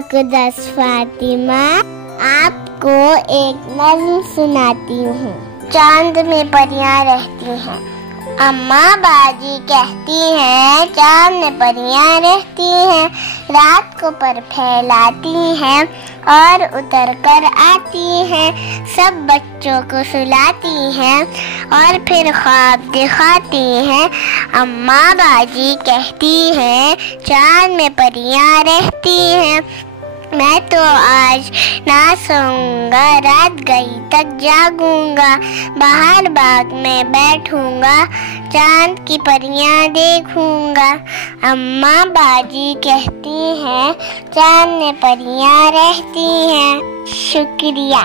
अक़दस फातिमा आपको एक नज़्म सुनाती हूँ। चांद में परियां रहती हैं। अम्मा बाजी कहती हैं चांद में परियां रहती हैं, रात को पर फैलाती हैं और उतर कर आती हैं, सब बच्चों को सुलाती हैं और फिर ख्वाब दिखाती हैं। अम्मा बाजी कहती हैं चांद में परियां रहती हैं, मैं तो आज ना सोऊंगा, रात गई तक जागूंगा, बाहर बाग में बैठूंगा, चांद की परियां देखूंगा। अम्मा बाजी कहती हैं चांद में परियां रहती हैं। शुक्रिया।